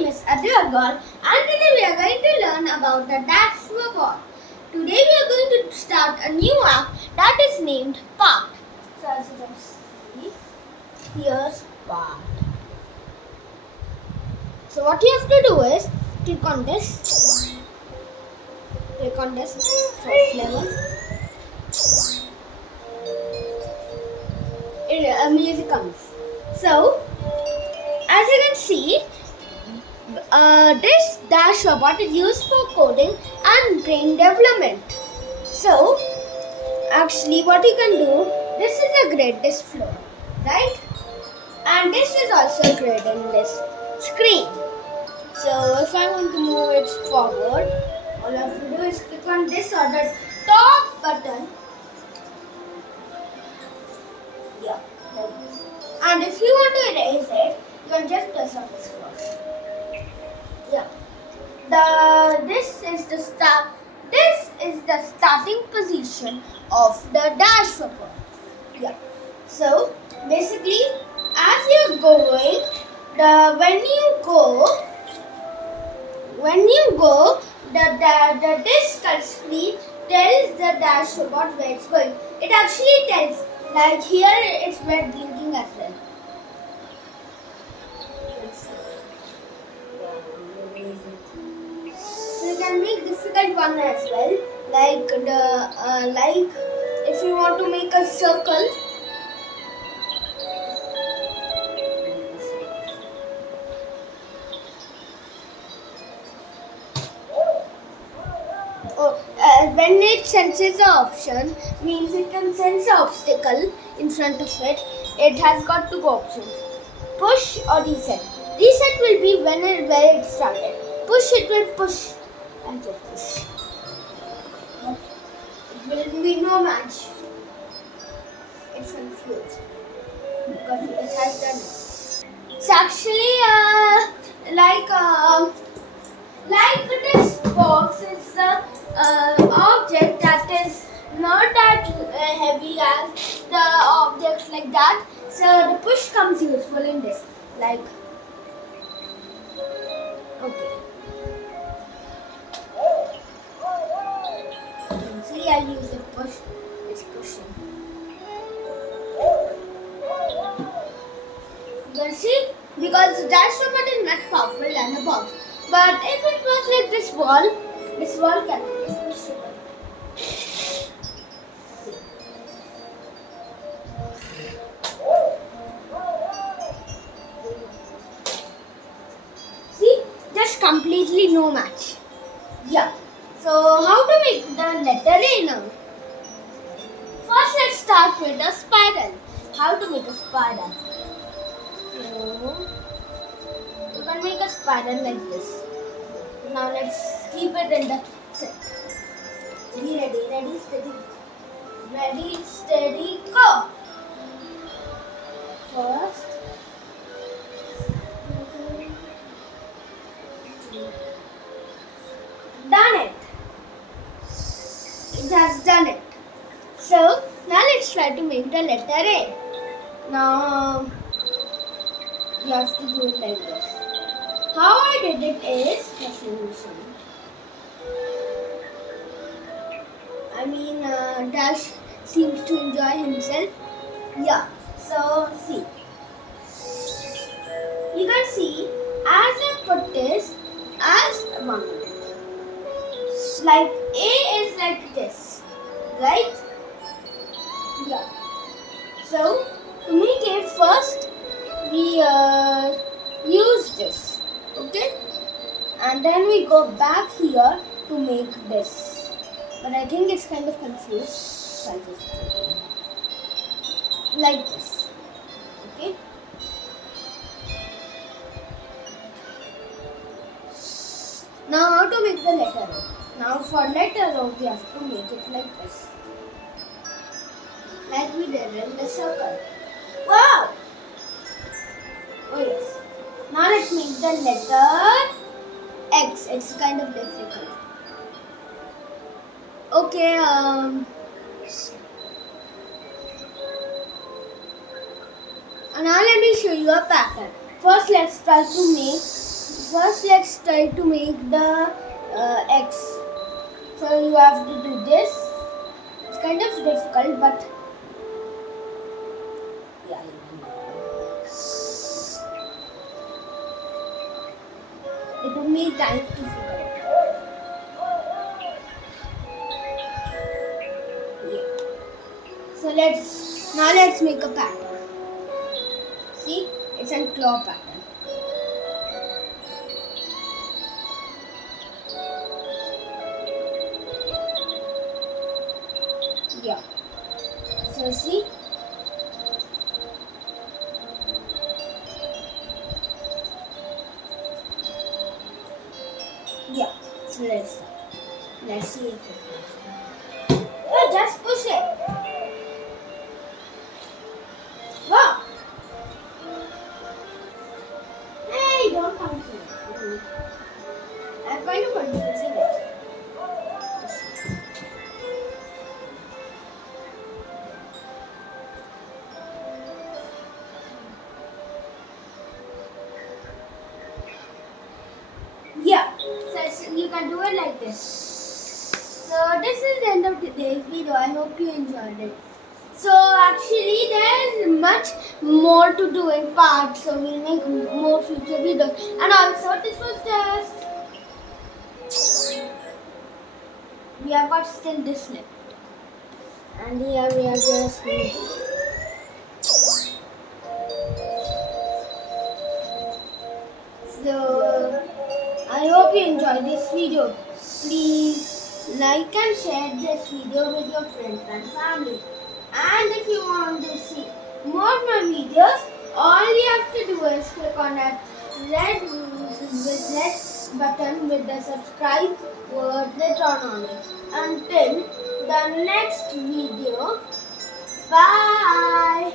name is Advay Agarwal and today we are going to learn about the dash robot. Today we are going to start a new app that is named Part. So as you can see, here's Part. So what you have to do is click on this first level. Music comes. So as you can see, this dash robot is used for coding and brain development. So, actually what you can do, this is a grid, this floor, right? And this is also a grid in this screen. So, if I want to move it forward, all I have to do is click on this or the top button. Yeah, like this. And if you want to erase it, you can just press on this cross. Yeah. This is the starting position of the dash robot. Yeah. So basically, as you're going, when you go, the disc screen tells the dash robot where it's going. It actually tells, like here it's red blinking as well. So you can make difficult one as well, like if you want to make a circle. When it senses the option, means it can sense an obstacle in front of it. It has got two options: push or reset. Reset will be where it started. Push, it will push and just push. But it will be no match. It's confused because it has done it. It's actually like this box is the object that is not that heavy as the objects like that. So the push comes useful in this. Like, okay. See, I use the push. It's pushing. You can see, because the dash robot is much powerful than the box. But if it was like this wall can be pushable. See, just completely no match. Yeah. So how to make the letter A now? First, let's start with a spiral. How to make a spiral? So you can make a spiral like this. Now let's keep it in the center. Be ready, steady, go. First, done it. It has done it. So now let's try to make the letter A. Now you have to do it like this. How I did it is, Dash seems to enjoy himself. Yeah. So see, you can see as I put this as one. Like A is like this, right? Yeah. So to make it first, we use this, okay? And then we go back here to make this. But I think it's kind of confused. So I'll just do it like this, okay? Now how to make the letter O? Now for letter O, we have to make it like this. Like we did in the circle. Wow! Oh yes. Now let's make the letter X. It's kind of difficult. Okay, and now let me show you a pattern. First, let's try to make First, let's try to make the X. So you have to do this. It's kind of difficult, but yeah, you can do it. It took me time to figure it out. Yeah. So let's make a pattern. See, it's a claw pattern. Yeah. So see. Yeah. So let's see if it works. Oh, just push it. Wow. Hey, don't come to me. I'm kind of confusing it. Yeah, so you can do it like this. So this is the end of today's video. I hope you enjoyed it. So actually there's much more to do in parts, so we'll make more future videos. And also this was just, we have got still this left. And here we are just so I hope you enjoyed this video. Please like and share this video with your friends and family. And if you want to see more of my videos, all you have to do is click on that red button with the subscribe word written on it. Until the next video, bye.